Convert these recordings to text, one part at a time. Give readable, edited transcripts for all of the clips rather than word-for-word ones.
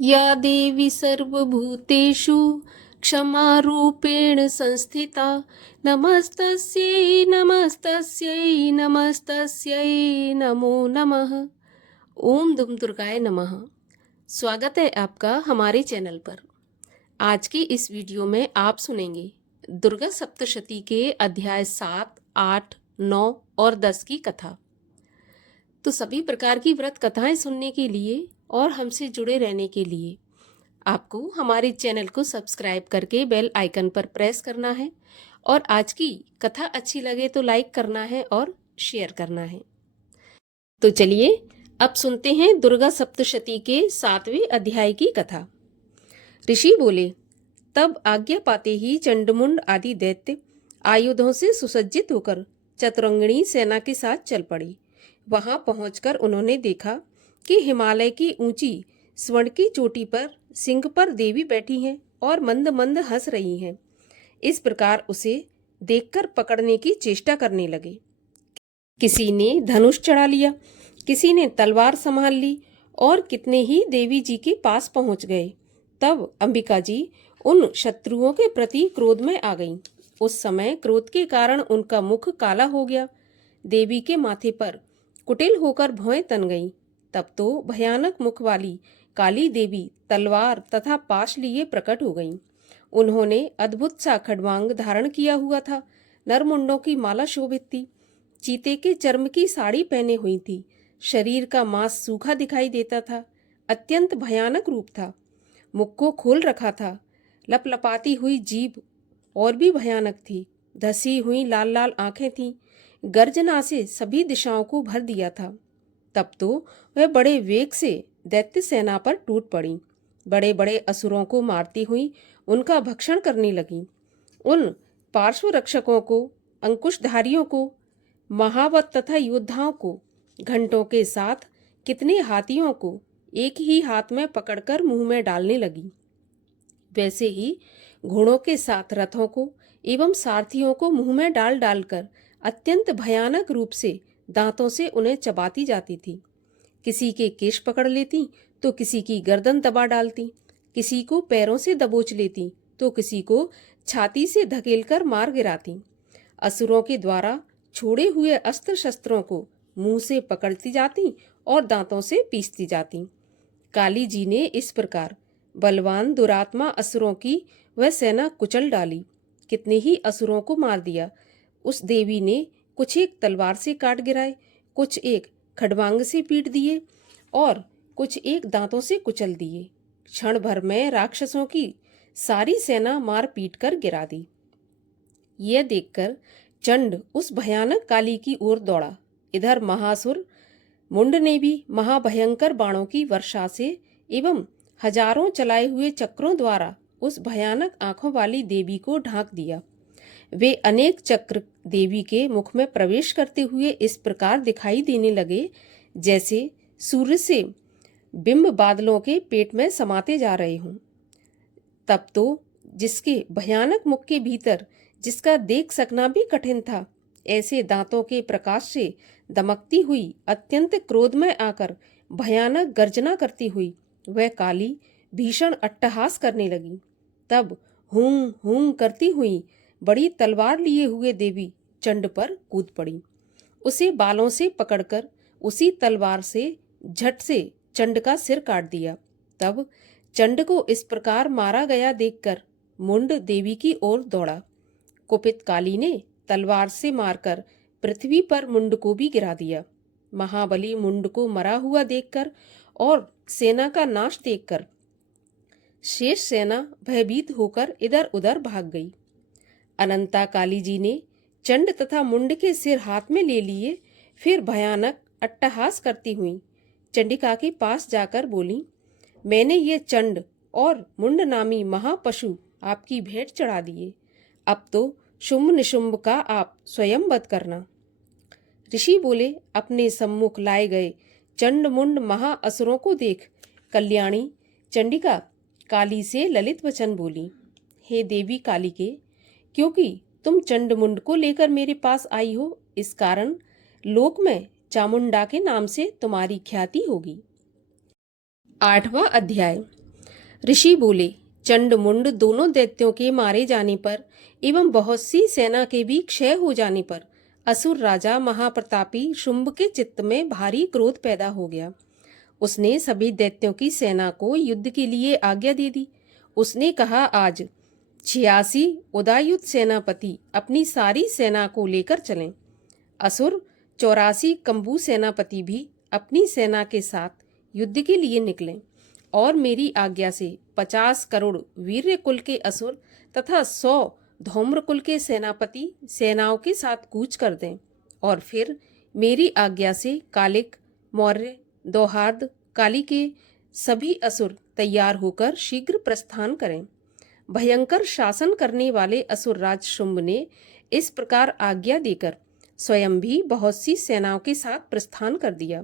या देवी सर्वभूतेषु क्षमारूपेण संस्थिता नमस्तस्यै नमस्तस्यै नमस्तस्यै नमो नमः। ओम दुम दुर्गाय नमः। स्वागत है आपका हमारे चैनल पर। आज की इस वीडियो में आप सुनेंगे दुर्गा सप्तशती के अध्याय 7, 8, 9 और 10 की कथा। तो सभी प्रकार की व्रत कथाएं सुनने के लिए और हमसे जुड़े रहने के लिए आपको हमारे चैनल को सब्सक्राइब करके बेल आइकन पर प्रेस करना है और आज की कथा अच्छी लगे तो लाइक करना है और शेयर करना है। तो चलिए अब सुनते हैं दुर्गा सप्तशती के 7वें अध्याय की कथा। ऋषि बोले, तब आज्ञा पाते ही चंडमुंड आदि दैत्य आयुधों से सुसज्जित होकर चतुरंगिणी सेना के साथ चल पड़ी। वहां पहुंचकर उन्होंने देखा कि हिमालय की ऊंची स्वर्ण की चोटी पर सिंह पर देवी बैठी हैं और मंद मंद हंस रही हैं। इस प्रकार उसे देखकर पकड़ने की चेष्टा करने लगे। किसी ने धनुष चढ़ा लिया, किसी ने तलवार संभाल ली और कितने ही देवी जी के पास पहुंच गए। तब अंबिका जी उन शत्रुओं के प्रति क्रोध में आ गईं। उस समय क्रोध के कारण उनका मुख काला हो गया। देवी के माथे पर कुटिल होकर भौएं तन गईं। तब तो भयानक मुख वाली काली देवी तलवार तथा पाश लिए प्रकट हो गईं। उन्होंने अद्भुत सा खड्वांग धारण किया हुआ था। नरमुंडों की माला शोभित थी। चीते के चर्म की साड़ी पहने हुई थी। शरीर का मांस सूखा दिखाई देता था। अत्यंत भयानक रूप था। मुख को खोल रखा था। लपलपाती हुई जीभ और भी भयानक थी। धसी हुई लाल लाल आंखें थीं। गर्जना से सभी दिशाओं को भर दिया था। तब तो वह बड़े वेग से दैत्य सेना पर टूट पड़ी। बड़े बड़े असुरों को मारती हुई उनका भक्षण करने लगी। उन पार्श्व रक्षकों को, अंकुशधारियों को, महावत तथा योद्धाओं को, घंटों के साथ कितने हाथियों को एक ही हाथ में पकड़कर मुंह में डालने लगी। वैसे ही घोड़ों के साथ रथों को एवं सारथियों को मुंह में डाल डालकर अत्यंत भयानक रूप से दांतों से उन्हें चबाती जाती थी। किसी के केश पकड़ लेती तो किसी की गर्दन दबा डालती, किसी को पैरों से दबोच लेती तो किसी को छाती से धकेलकर मार गिराती। असुरों के द्वारा छोड़े हुए अस्त्र शस्त्रों को मुंह से पकड़ती जाती और दांतों से पीसती जाती। काली जी ने इस प्रकार बलवान दुरात्मा असुरों की वह सेना कुचल डाली। कितने ही असुरों को मार दिया। उस देवी ने कुछ एक तलवार से काट गिराए, कुछ एक खड्वांग से पीट दिए और कुछ एक दांतों से कुचल दिए। क्षण भर में राक्षसों की सारी सेना मार पीट कर गिरा दी। यह देखकर चंड उस भयानक काली की ओर दौड़ा। इधर महासुर मुंड ने भी महाभयंकर बाणों की वर्षा से एवं हजारों चलाए हुए चक्रों द्वारा उस भयानक आंखों वाली देवी को ढांक दिया। वे अनेक चक्र देवी के मुख में प्रवेश करते हुए इस प्रकार दिखाई देने लगे जैसे सूर्य से बिंब बादलों के पेट में समाते जा रहे हों। तब तो जिसके भयानक मुख के भीतर जिसका देख सकना भी कठिन था, ऐसे दांतों के प्रकाश से दमकती हुई अत्यंत क्रोध में आकर भयानक गर्जना करती हुई वह काली भीषण अट्टहास करने लगी। तब हूं हूं करती हुई बड़ी तलवार लिए हुए देवी चंड पर कूद पड़ी। उसे बालों से पकड़कर उसी तलवार से झट से चंड का सिर काट दिया। तब चंड को इस प्रकार मारा गया देखकर मुंड देवी की ओर दौड़ा। कुपित काली ने तलवार से मारकर पृथ्वी पर मुंड को भी गिरा दिया। महाबली मुंड को मरा हुआ देखकर और सेना का नाश देखकर शेष सेना भयभीत होकर इधर उधर भाग गई। अनंता काली जी ने चंड तथा मुंड के सिर हाथ में ले लिए। फिर भयानक अट्टहास करती हुई चंडिका के पास जाकर बोली, मैंने ये चंड और मुंड नामी महापशु आपकी भेंट चढ़ा दिए। अब तो शुंभ निशुंभ का आप स्वयं वध करना। ऋषि बोले, अपने सम्मुख लाए गए चंड मुंड महाअसुरों को देख कल्याणी चंडिका काली से ललित वचन बोली, हे देवी कालिके, क्योंकि तुम चंड मुंड को लेकर मेरे पास आई हो, इस कारण लोक में चामुंडा के नाम से तुम्हारी ख्याति होगी। 8वां अध्याय। ऋषि बोले, चंड मुंड दोनों दैत्यों के मारे जाने पर एवं बहुत सी सेना के भी क्षय हो जाने पर असुर राजा महाप्रतापी शुंभ के चित्त में भारी क्रोध पैदा हो गया। उसने सभी दैत्यों की सेना को युद्ध के लिए आज्ञा दे दी। उसने कहा, आज 86 उदायुध सेनापति अपनी सारी सेना को लेकर चलें। असुर 84 कंबू सेनापति भी अपनी सेना के साथ युद्ध के लिए निकलें और मेरी आज्ञा से 50 करोड़ वीर्य कुल के असुर तथा 100 धौम्र कुल के सेनापति सेनाओं के साथ कूच कर दें और फिर मेरी आज्ञा से कालिक, मौर्य, दोहार्द, काली के सभी असुर तैयार होकर शीघ्र प्रस्थान करें। भयंकर शासन करने वाले असुरराज शुंभ ने इस प्रकार आज्ञा देकर स्वयं भी बहुत सी सेनाओं के साथ प्रस्थान कर दिया।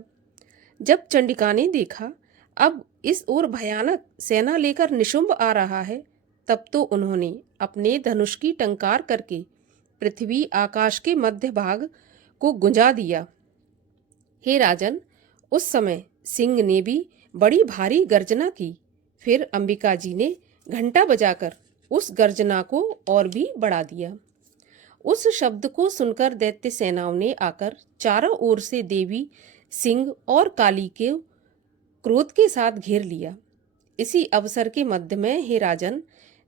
जब चंडिका ने देखा अब इस ओर भयानक सेना लेकर निशुंभ आ रहा है, तब तो उन्होंने अपने धनुष की टंकार करके पृथ्वी आकाश के मध्य भाग को गुंजा दिया। हे राजन, उस समय सिंह ने भी बड़ी भारी गर्जना की। फिर अंबिका जी ने घंटा बजाकर उस गर्जना को और भी बढ़ा दिया। उस शब्द को सुनकर दैत्य सेनाओं ने आकर चारों ओर से देवी, सिंह और काली के क्रोध के साथ घेर लिया। इसी अवसर के मध्य में, हे राजन,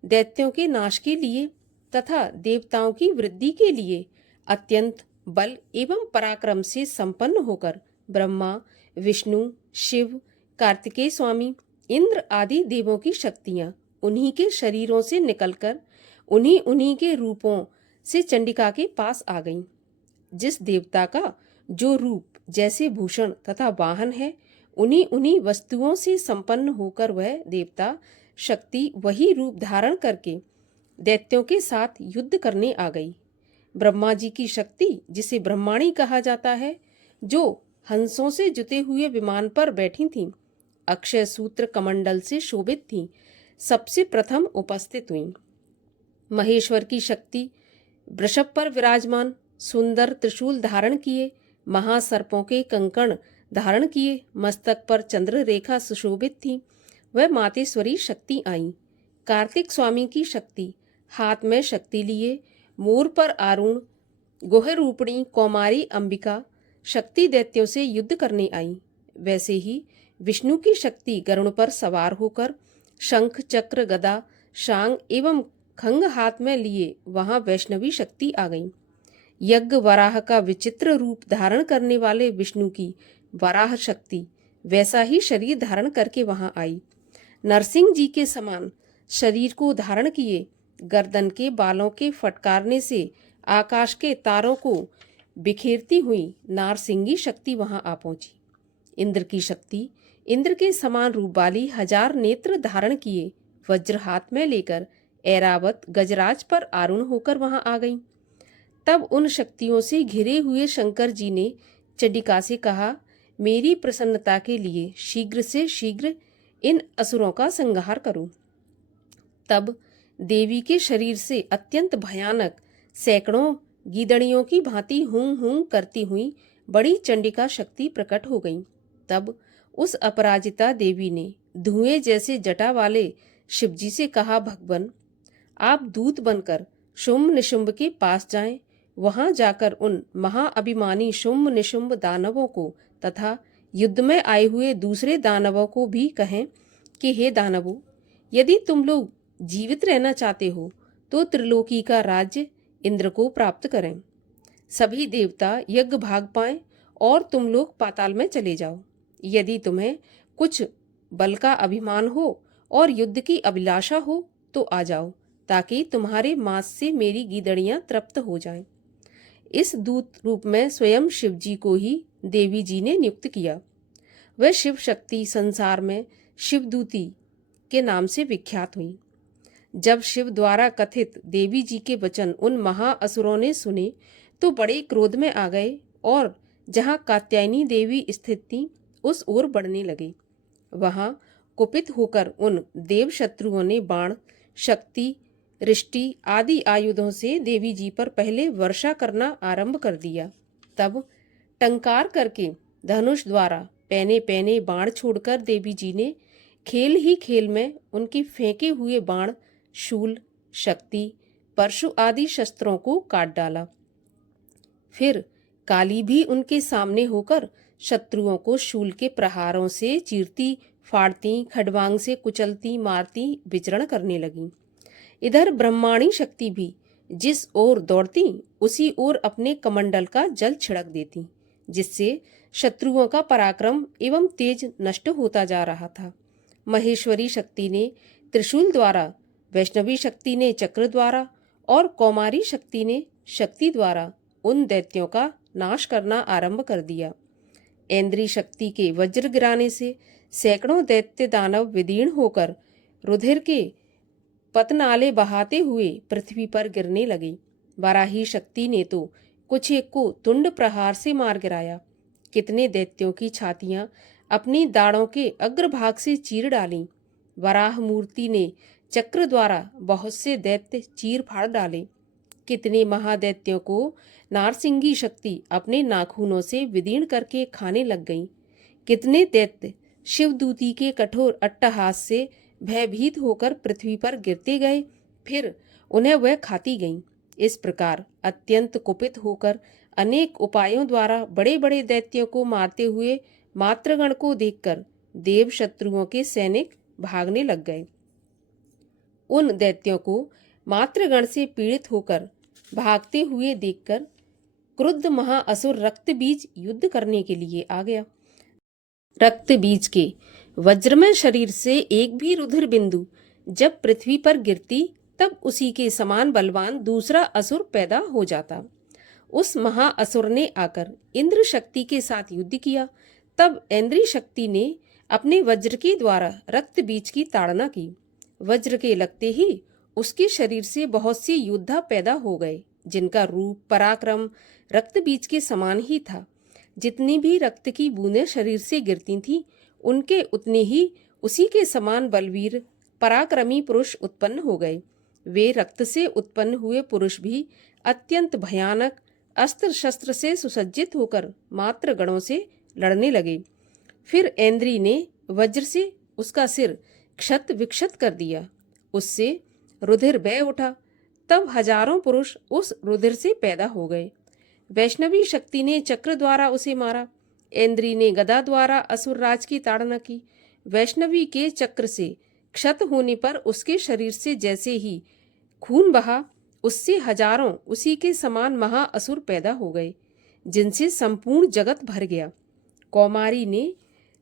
दैत्यों के नाश के लिए तथा देवताओं की वृद्धि के लिए अत्यंत बल एवं पराक्रम से संपन्न होकर ब्रह्मा, विष्णु, शिव, कार्तिकेय स्वामी, इंद्र आदि देवों की शक्तियां उन्हीं के शरीरों से निकलकर उन्हीं के रूपों से चंडिका के पास आ गईं। जिस देवता का जो रूप जैसे भूषण तथा वाहन है, उन्हीं वस्तुओं से संपन्न होकर वह देवता शक्ति वही रूप धारण करके दैत्यों के साथ युद्ध करने आ गई। ब्रह्मा जी की शक्ति, जिसे ब्रह्माणी कहा जाता है, जो हंसों से जुते हुए विमान पर बैठी थीं, अक्षय सूत्र कमंडल से शोभित थीं, सबसे प्रथम उपस्थित हुईं। महेश्वर की शक्ति वृषभ पर विराजमान, सुंदर त्रिशूल धारण किए, महासर्पों के कंकण धारण किए, मस्तक पर चंद्र रेखा सुशोभित थी, वह मातेश्वरी शक्ति आई। कार्तिक स्वामी की शक्ति हाथ में शक्ति लिए, मोर पर आरूढ़ गोह रूपणी कौमारी अंबिका शक्ति दैत्यों से युद्ध करने आई। वैसे ही विष्णु की शक्ति गरुड़ पर सवार होकर शंख, चक्र, गदा, शांग एवं खंग हाथ में लिए वहां वैष्णवी शक्ति आ गई। यज्ञ वराह का विचित्र रूप धारण करने वाले विष्णु की वराह शक्ति वैसा ही शरीर धारण करके वहां आई। नरसिंह जी के समान शरीर को धारण किए, गर्दन के बालों के फटकारने से आकाश के तारों को बिखेरती हुई नारसिंगी शक्ति वहां आ पहुंची। इंद्र की शक्ति इंद्र के समान रूप वाली 1000 नेत्र धारण किए, वज्र हाथ में लेकर ऐरावत गजराज पर आरूढ़ होकर वहां आ गई। तब उन शक्तियों से घिरे हुए शंकर जी ने चंडिका से कहा, मेरी प्रसन्नता के लिए शीघ्र से शीघ्र इन असुरों का संहार करो। तब देवी के शरीर से अत्यंत भयानक सैकड़ों गीदड़ियों की भांति हूं हूं करती हुई बड़ी चंडिका शक्ति प्रकट हो गई। तब उस अपराजिता देवी ने धुएं जैसे जटा वाले शिवजी से कहा, भगवन, आप दूत बनकर शुंभ निशुंभ के पास जाएं। वहां जाकर उन महाअभिमानी शुंभ निशुंभ दानवों को तथा युद्ध में आए हुए दूसरे दानवों को भी कहें कि हे दानवों, यदि तुम लोग जीवित रहना चाहते हो तो त्रिलोकी का राज्य इंद्र को प्राप्त करें। सभी देवता यज्ञ भाग पाएं और तुम लोग पाताल में चले जाओ। यदि तुम्हें कुछ बल का अभिमान हो और युद्ध की अभिलाषा हो तो आ जाओ, ताकि तुम्हारे मांस से मेरी गीदड़ियां तृप्त हो जाएं। इस दूत रूप में स्वयं शिव जी को ही देवी जी ने नियुक्त किया। वह शिव शक्ति संसार में शिवदूती के नाम से विख्यात हुई। जब शिव द्वारा कथित देवी जी के वचन उन महाअसुरों ने सुने तो बड़े क्रोध में आ गए और जहां कात्यायनी देवी स्थित थी उस ओर बढ़ने लगे। वहां कुपित होकर उन देव शत्रुओं ने बाण, शक्ति, रिष्टि आदि आयुधों से देवी जी पर पहले वर्षा करना आरंभ कर दिया। तब टंकार करके धनुष द्वारा पैने पैने बाण छोड़कर देवी जी ने खेल ही खेल में उनके फेंके हुए बाण, शूल, शक्ति, परशु आदि शस्त्रों को काट डाला। फिर काली भी उनके सामने होकर शत्रुओं को शूल के प्रहारों से चीरती, फाड़ती, खड्वांग से कुचलती, मारती, विचरण करने लगी। इधर ब्रह्माणी शक्ति भी जिस ओर दौड़ती उसी ओर अपने कमंडल का जल छिड़क देती, जिससे शत्रुओं का पराक्रम एवं तेज नष्ट होता जा रहा था। महेश्वरी शक्ति ने त्रिशूल द्वारा, वैष्णवी शक्ति ने चक्र द्वारा और कौमारी शक्ति ने शक्ति द्वारा उन दैत्यों का नाश करना आरंभ कर दिया। ऐन्द्री शक्ति के वज्र गिराने से सैकड़ों दैत्य दानव विदीर्ण होकर रुधिर के पतनाले बहाते हुए पृथ्वी पर गिरने लगे। वाराही शक्ति ने तो कुछ एक को तुंड प्रहार से मार गिराया। कितने दैत्यों की छातियां अपनी दाढ़ों के अग्रभाग से चीर डाली। वराह मूर्ति ने चक्र द्वारा बहुत से दैत्य चीर फाड़ डाले। कितने महादैत्यों को नारसिंगी शक्ति अपने नाखूनों से विदीर्ण करके खाने लग गई। कितने दैत्य शिवदूती के कठोर अट्टहास से भयभीत होकर पृथ्वी पर गिरते गए, फिर उन्हें वह खाती गईं। इस प्रकार अत्यंत कुपित होकर अनेक उपायों द्वारा बड़े बड़े दैत्यों को मारते हुए मातृगण को देखकर देव शत्रुओं के सैनिक भागने लग गए। उन दैत्यों को मातृगण से पीड़ित होकर भागते हुए देखकर क्रुद्ध महाअसुर रक्तबीज युद्ध करने के लिए आ गया। रक्तबीज के वज्रमय शरीर से एक भी रुधिर बिंदु जब पृथ्वी पर गिरती तब उसी के समान बलवान दूसरा असुर पैदा हो जाता। उस महाअसुर ने आकर इंद्र शक्ति के साथ युद्ध किया। तब ऐन्द्री शक्ति ने अपने वज्र के द्वारा रक्तबीज की ताड़ना की। वज्र के लगते ही उसके शरीर से बहुत से योद्धा पैदा हो गए, जिनका रूप पराक्रम रक्तबीज के समान ही था। जितनी भी रक्त की बूंदें शरीर से गिरती थीं, उनके उतने ही उसी के समान बलवीर पराक्रमी पुरुष उत्पन्न हो गए। वे रक्त से उत्पन्न हुए पुरुष भी अत्यंत भयानक अस्त्र शस्त्र से सुसज्जित होकर मात्र गणों से लड़ने लगे। फिर ऐन्द्री ने वज्र से उसका सिर क्षत विक्षत कर दिया। उससे रुधिर बह उठा। तब हजारों पुरुष उस रुधिर से पैदा हो गए। वैष्णवी शक्ति ने चक्र द्वारा उसे मारा। ऐन्द्री ने गदा द्वारा असुरराज की ताड़ना की। वैष्णवी के चक्र से क्षत होने पर उसके शरीर से जैसे ही खून बहा, उससे हजारों उसी के समान महाअसुर पैदा हो गए, जिनसे संपूर्ण जगत भर गया। कौमारी ने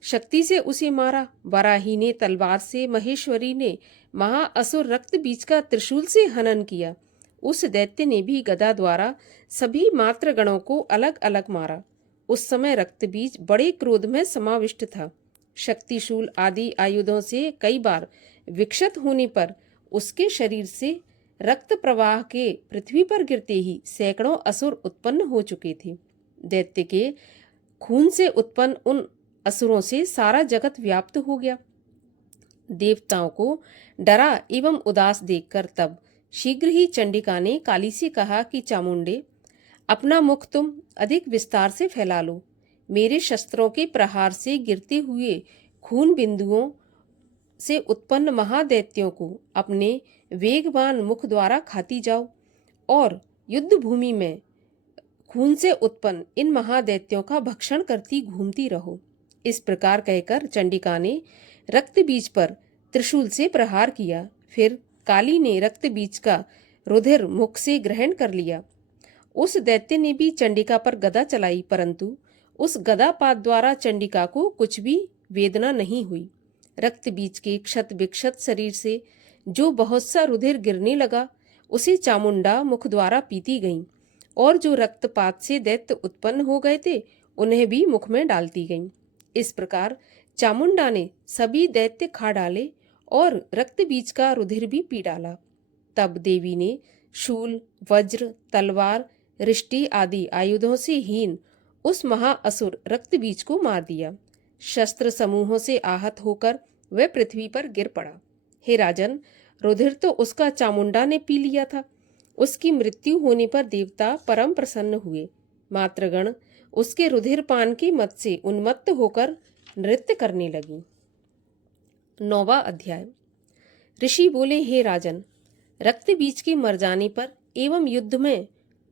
शक्ति से उसे मारा। वराही ने तलवार से, महेश्वरी ने महाअसुर रक्तबीज का त्रिशूल से हनन किया। उस दैत्य ने भी गदा द्वारा सभी मात्रगणों को अलग अलग मारा। उस समय रक्तबीज बड़े क्रोध में समाविष्ट था। शक्तिशूल आदि आयुधों से कई बार विक्षत होने पर उसके शरीर से रक्त प्रवाह के पृथ्वी पर गिरते ही सैकड़ों असुर उत्पन्न हो चुके थे। दैत्य के खून से उत्पन्न उन असुरों से सारा जगत व्याप्त हो गया। देवताओं को डरा एवं उदास देखकर तब शीघ्र ही चंडिका ने काली से कहा कि चामुंडे, अपना मुख तुम अधिक विस्तार से फैला लो। मेरे शस्त्रों के प्रहार से गिरते हुए खून बिंदुओं से उत्पन्न महादैत्यों को अपने वेगवान मुख द्वारा खाती जाओ और युद्ध भूमि में खून से उत्पन्न इन महादैत्यों का भक्षण करती घूमती रहो। इस प्रकार कहकर चंडिका ने रक्तबीज पर त्रिशूल से प्रहार किया। फिर काली ने रक्तबीज का रुधिर मुख से ग्रहण कर लिया। उस दैत्य ने भी चंडिका पर गदा चलाई, परंतु उस गदापात द्वारा चंडिका को कुछ भी वेदना नहीं हुई। रक्तबीज के क्षत विक्षत शरीर से जो बहुत सा रुधिर गिरने लगा, उसे चामुंडा मुख द्वारा पीती गईं, और जो रक्तपात से दैत्य उत्पन्न हो गए थे, उन्हें भी मुख में डालती गईं। इस प्रकार चामुंडा ने सभी दैत्य खा डाले और रक्तबीज का रुधिर भी पी डाला। तब देवी ने शूल, वज्र, तलवार, रिष्टि आदि आयुधों से हीन उस महाअसुर रक्तबीज को मार दिया। शस्त्र समूहों से आहत होकर वह पृथ्वी पर गिर पड़ा। हे राजन, रुधिर तो उसका चामुंडा ने पी लिया था। उसकी मृत्यु होने पर देवता परम प्रसन्न हुए। मातृगण उसके रुधिर पान के मत से उन्मत्त होकर नृत्य करने लगी। 9वां अध्याय। ऋषि बोले, हे राजन, रक्त बीज के मर जाने पर एवं युद्ध में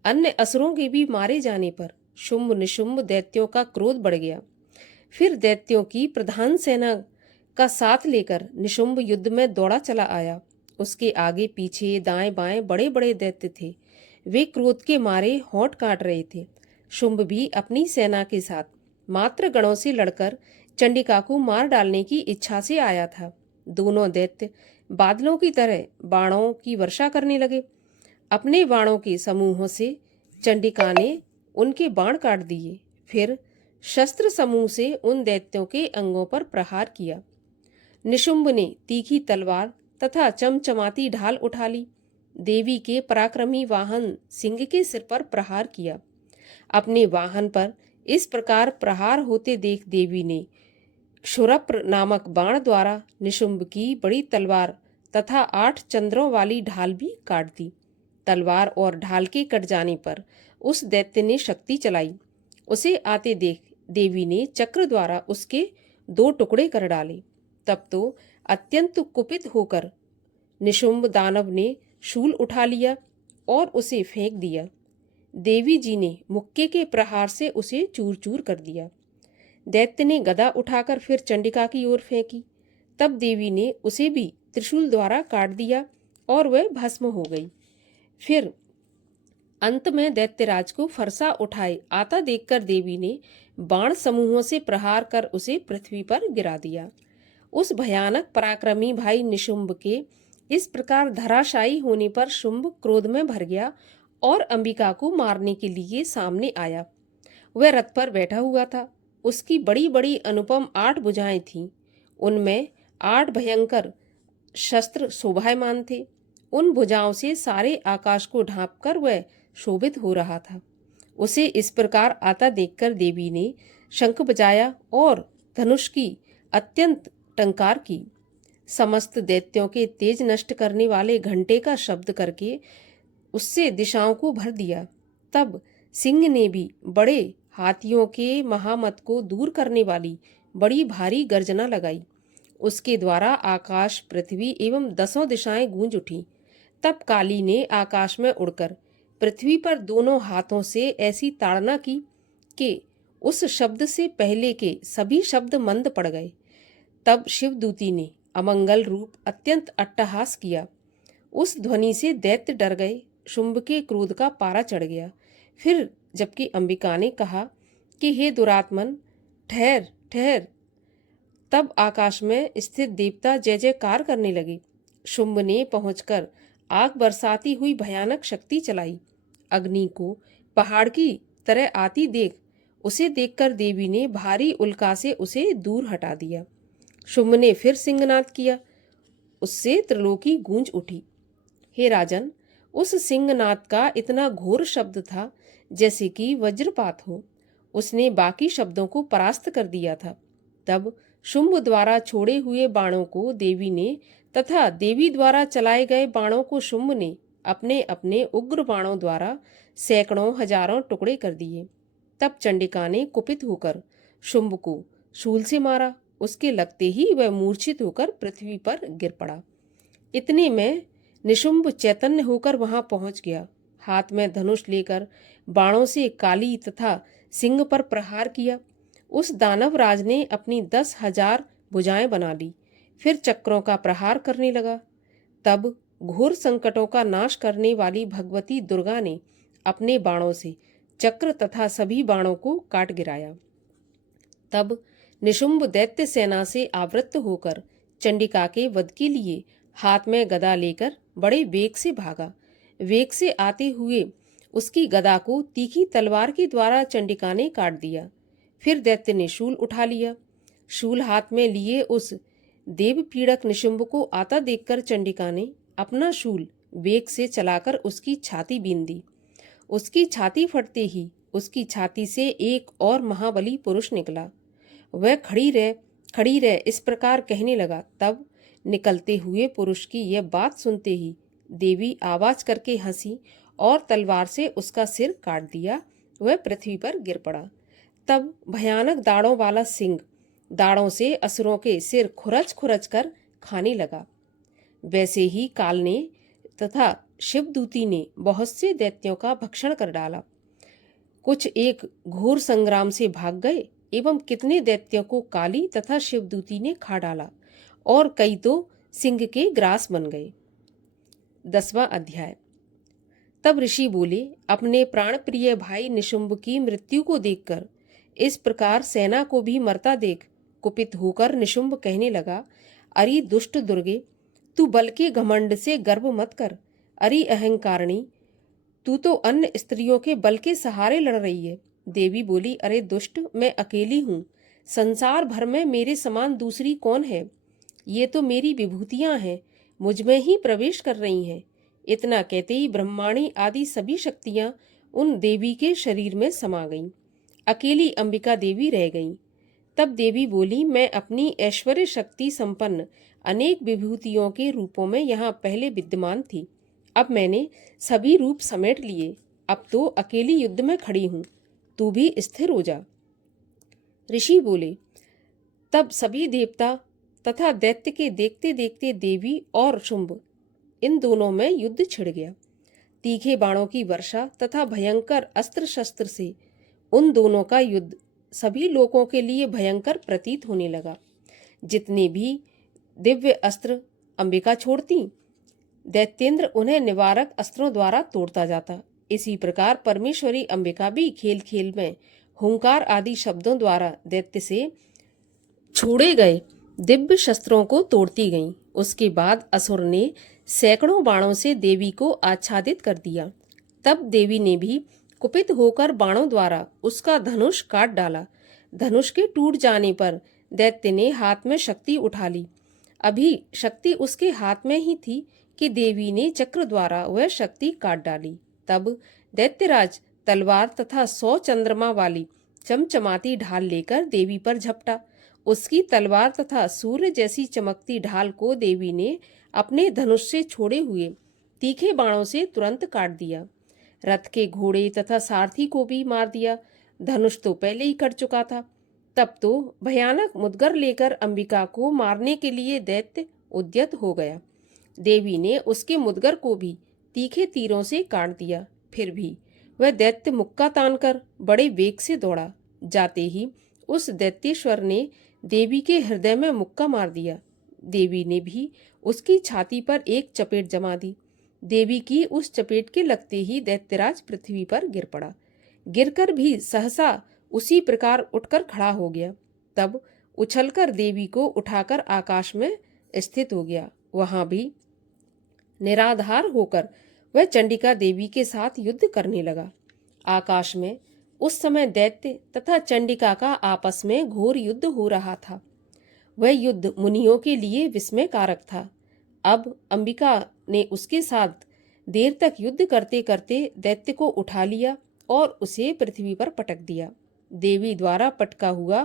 अन्य असुरों के भी मारे जाने पर शुंभ निशुंभ दैत्यों का क्रोध बढ़ गया। फिर दैत्यों की प्रधान सेना का साथ लेकर निशुंभ युद्ध में दौड़ा चला आया। उसके आगे पीछे दाएं बाएं बड़े बड़े दैत्य थे। वे क्रोध के मारे होंठ काट रहे थे। शुंभ भी अपनी सेना के साथ मात्र गणों से लड़कर चंडिका को मार डालने की इच्छा से आया था। दोनों दैत्य बादलों की तरह बाणों की वर्षा करने लगे। अपने बाणों के समूहों से चंडिका ने उनके बाण काट दिए। फिर शस्त्र समूह से उन दैत्यों के अंगों पर प्रहार किया। निशुंभ ने तीखी तलवार तथा चमचमाती ढाल उठा ली। देवी के पराक्रमी वाहन सिंह के सिर पर प्रहार किया। अपने वाहन पर इस प्रकार प्रहार होते देख देवी ने क्षुरप्र नामक बाण द्वारा निशुंभ की बड़ी तलवार तथा 8 चंद्रों वाली ढाल भी काट दी। तलवार और ढाल के कट जाने पर उस दैत्य ने शक्ति चलाई। उसे आते देख देवी ने चक्र द्वारा उसके 2 टुकड़े कर डाले। तब तो अत्यंत कुपित होकर निशुंभ दानव ने शूल उठा लिया और उसे फेंक दिया। देवी जी ने मुक्के के प्रहार से उसे चूर चूर कर दिया। दैत्य ने गदा उठाकर फिर चंडिका की ओर फेंकी। तब देवी ने उसे भी त्रिशूल द्वारा काट दिया और वह भस्म हो गई। फिर अंत में दैत्यराज को फरसा उठाए आता देखकर देवी ने बाण समूहों से प्रहार कर उसे पृथ्वी पर गिरा दिया। उस भयानक पराक्रमी भाई निशुंभ के इस प्रकार धराशायी होने पर शुंभ क्रोध में भर गया और अंबिका को मारने के लिए सामने आया। वह रथ पर बैठा हुआ था। उसकी बड़ी बड़ी अनुपम 8 भुजाएं थीं। उनमें 8 भयंकर शस्त्र शोभायमान थे। उन भुजाओं से सारे आकाश को ढांपकर वह शोभित हो रहा था। उसे इस प्रकार आता देखकर देवी ने शंख बजाया और धनुष की अत्यंत टंकार की। समस्त दैत्यों के तेज नष्ट करने वाले घंटे का शब्द करके उससे दिशाओं को भर दिया। तब सिंह ने भी बड़े हाथियों के महामत को दूर करने वाली बड़ी भारी गर्जना लगाई। उसके द्वारा आकाश, पृथ्वी एवं 10 दिशाएं गूंज उठी। तब काली ने आकाश में उड़कर पृथ्वी पर दोनों हाथों से ऐसी ताड़ना की कि उस शब्द से पहले के सभी शब्द मंद पड़ गए। तब शिवदूती ने अमंगल रूप अत्यंत अट्टहास किया। उस ध्वनि से दैत्य डर गए। शुंभ के क्रोध का पारा चढ़ गया। फिर जबकि अंबिका ने कहा कि हे दुरात्मन, ठहर ठहर, तब आकाश में स्थित देवता जय जयकार करने लगे। शुंभ ने पहुंचकर आग बरसाती हुई भयानक शक्ति चलाई। अग्नि को पहाड़ की तरह आती देख उसे देखकर देवी ने भारी उल्का से उसे दूर हटा दिया। शुंभ ने फिर सिंहनाद किया। उससे त्रिलोकी गूंज उठी। हे राजन, उस सिंहनाद का इतना घोर शब्द था जैसे कि वज्रपात हो। उसने बाकी शब्दों को परास्त कर दिया था। तब शुंभ द्वारा छोड़े हुए बाणों को देवी ने तथा देवी द्वारा चलाए गए बाणों को शुंभ ने अपने अपने उग्र बाणों द्वारा सैकड़ों हजारों टुकड़े कर दिए। तब चंडिका ने कुपित होकर शुंभ को शूल से मारा। उसके लगते ही वह मूर्छित होकर पृथ्वी पर गिर पड़ा। इतने में निशुंभ चैतन्य होकर वहां पहुंच गया। हाथ में धनुष लेकर बाणों से काली तथा सिंह पर प्रहार किया। उस दानव राज ने अपनी 10,000 भुजाएं बना ली। फिर चक्रों का प्रहार करने लगा। तब घोर संकटों का नाश करने वाली भगवती दुर्गा ने अपने बाणों से चक्र तथा सभी बाणों को काट गिराया। तब निशुंभ दैत्य सेना से आवृत्त होकर चंडिका के वध के लिए हाथ में गदा लेकर बड़े वेग से भागा। वेग से आते हुए उसकी गदा को तीखी तलवार के द्वारा चंडिका ने काट दिया। फिर दैत्य ने शूल उठा लिया। शूल हाथ में लिए उस देव पीड़क निशुंभ को आता देखकर चंडिका ने अपना शूल वेग से चलाकर उसकी छाती बीन दी। उसकी छाती फटते ही उसकी छाती से एक और महाबली पुरुष निकला। वह खड़ी रह इस प्रकार कहने लगा। तब निकलते हुए पुरुष की यह बात सुनते ही देवी आवाज करके हंसी और तलवार से उसका सिर काट दिया। वह पृथ्वी पर गिर पड़ा। तब भयानक दाढ़ों वाला सिंह दाढ़ों से असुरों के सिर खुरच खुरच कर खाने लगा। वैसे ही काल ने तथा शिवदूती ने बहुत से दैत्यों का भक्षण कर डाला। कुछ एक घोर संग्राम से भाग गए एवं कितने दैत्यों को काली तथा शिवदूती ने खा डाला और कई तो सिंह के ग्रास बन गए। 10वां अध्याय। तब ऋषि बोले, अपने प्राण प्रिय भाई निशुंभ की मृत्यु को देखकर इस प्रकार सेना को भी मरता देख कुपित होकर निशुंभ कहने लगा, अरे दुष्ट दुर्गे, तू बल के घमंड से गर्व मत कर। अरे अहंकारिणी, तू तो अन्य स्त्रियों के बल के सहारे लड़ रही है। देवी बोली, अरे दुष्ट, मैं अकेली हूँ। संसार भर में मेरे समान दूसरी कौन है? ये तो मेरी विभूतियां हैं, मुझ में ही प्रवेश कर रही हैं। इतना कहते ही ब्रह्माणी आदि सभी शक्तियां उन देवी के शरीर में समा गईं। अकेली अंबिका देवी रह गईं। तब देवी बोली, मैं अपनी ऐश्वर्य शक्ति संपन्न अनेक विभूतियों के रूपों में यहाँ पहले विद्यमान थी। अब मैंने सभी रूप समेट लिए। अब तो अकेली युद्ध में खड़ी हूँ, तू भी स्थिर हो जा। ऋषि बोले, तब सभी देवता तथा दैत्य के देखते देखते देवी और शुंभ इन दोनों में युद्ध छिड़ गया। तीखे बाणों की वर्षा तथा भयंकर अस्त्र शस्त्र से उन दोनों का युद्ध सभी लोगों के लिए भयंकर प्रतीत होने लगा। जितने भी दिव्य अस्त्र अंबिका छोड़ती, दैत्येंद्र उन्हें निवारक अस्त्रों द्वारा तोड़ता जाता। इसी प्रकार परमेश्वरी अंबिका भी खेल खेल में हुंकार आदि शब्दों द्वारा दैत्य से छोड़े गए दिव्य शस्त्रों को तोड़ती गईं। उसके बाद असुर ने सैकड़ों बाणों से देवी को आच्छादित कर दिया। तब देवी ने भी कुपित होकर बाणों द्वारा उसका धनुष काट डाला। धनुष के टूट जाने पर दैत्य ने हाथ में शक्ति उठा ली। अभी शक्ति उसके हाथ में ही थी कि देवी ने चक्र द्वारा वह शक्ति काट डाली। तब दैत्यराज तलवार तथा 100 चंद्रमा वाली चमचमाती ढाल लेकर देवी पर झपटा। उसकी तलवार तथा सूर्य जैसी चमकती ढाल को देवी ने अपने धनुष से छोड़े हुए तीखे बाणों से तुरंत काट दिया। रथ के घोड़े तथा सारथी को भी मार दिया। धनुष तो पहले ही कट चुका था। तब तो भयानक मुद्गर लेकर अंबिका को मारने के लिए दैत्य उद्यत हो गया। देवी ने उसके मुद्गर को भी तीखे तीरों से काट दिया। फिर भी वह दैत्य मुक्का तानकर बड़े वेग से दौड़ा। जाते ही उस दैत्येश्वर ने देवी के हृदय में मुक्का मार दिया। देवी ने भी उसकी छाती पर एक चपेट जमा दी। देवी की उस चपेट के लगते ही दैत्यराज पृथ्वी पर गिर पड़ा। गिरकर भी सहसा उसी प्रकार उठकर खड़ा हो गया। तब उछलकर देवी को उठाकर आकाश में स्थित हो गया। वहां भी निराधार होकर वह चंडिका देवी के साथ युद्ध करने लगा। आकाश में उस समय दैत्य तथा चंडिका का आपस में घोर युद्ध हो रहा था। वह युद्ध मुनियों के लिए विस्मयकारक था। अब अंबिका ने उसके साथ देर तक युद्ध करते करते दैत्य को उठा लिया और उसे पृथ्वी पर पटक दिया। देवी द्वारा पटका हुआ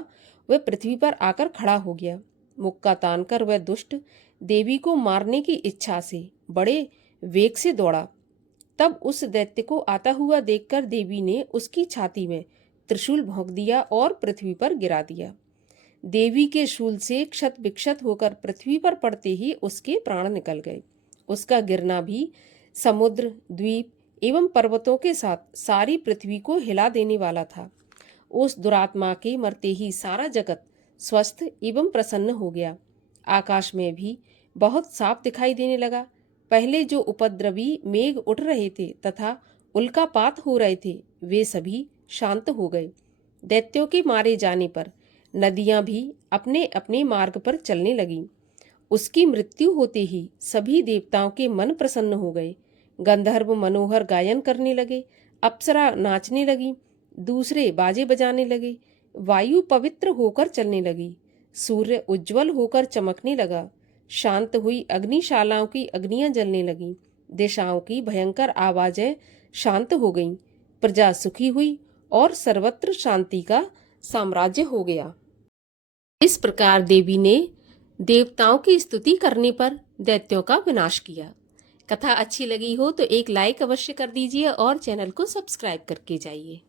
वह पृथ्वी पर आकर खड़ा हो गया। मुक्का तानकर वह दुष्ट देवी को मारने की इच्छा से बड़े वेग से दौड़ा। तब उस दैत्य को आता हुआ देखकर देवी ने उसकी छाती में त्रिशूल भोंक दिया और पृथ्वी पर गिरा दिया। देवी के शूल से क्षत विक्षत होकर पृथ्वी पर पड़ते ही उसके प्राण निकल गए। उसका गिरना भी समुद्र, द्वीप एवं पर्वतों के साथ सारी पृथ्वी को हिला देने वाला था। उस दुरात्मा के मरते ही सारा जगत स्वस्थ एवं प्रसन्न हो गया। आकाश में भी बहुत साफ दिखाई देने लगा। पहले जो उपद्रवी मेघ उठ रहे थे तथा उल्कापात हो रहे थे, वे सभी शांत हो गए। दैत्यों के मारे जाने पर नदियां भी अपने अपने मार्ग पर चलने लगीं। उसकी मृत्यु होते ही सभी देवताओं के मन प्रसन्न हो गए। गंधर्व मनोहर गायन करने लगे, अप्सरा नाचने लगी, दूसरे बाजे बजाने लगे, वायु पवित्र होकर चलने लगी, सूर्य उज्जवल होकर चमकने लगा, शांत हुई अग्निशालाओं की अग्नियां जलने लगीं, दिशाओं की भयंकर आवाजें शांत हो गईं, प्रजा सुखी हुई और सर्वत्र शांति का साम्राज्य हो गया। इस प्रकार देवी ने देवताओं की स्तुति करने पर दैत्यों का विनाश किया। कथा अच्छी लगी हो तो एक लाइक अवश्य कर दीजिए और चैनल को सब्सक्राइब करके जाइए।